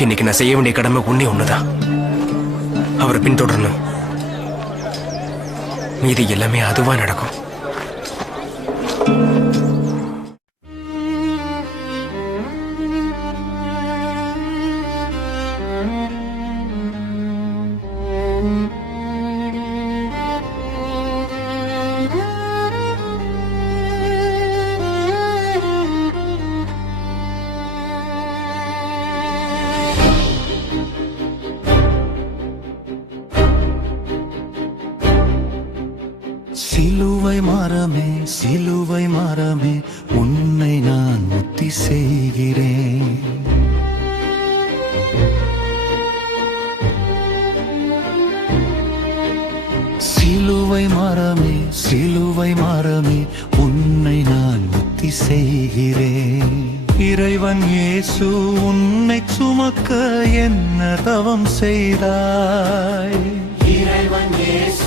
இன்னைக்கு நான் செய்ய வேண்டிய கடமை ஒண்ணுதான். அவரை பின்தொடரணும். மீதி எல்லாமே அதுவா நடக்கும். சிலுவை மரமே, சிலுவை மரமே, உன்னை நான் முத்தி செய்கிறேன். சிலுவை மரமே, சிலுவை மரமே, உன்னை நான் முத்தி செய்கிறேன். இறைவன் இயேசு உன்னை சுமக்க என்ன தவம் செய்தாய்? இறைவன் இயேசு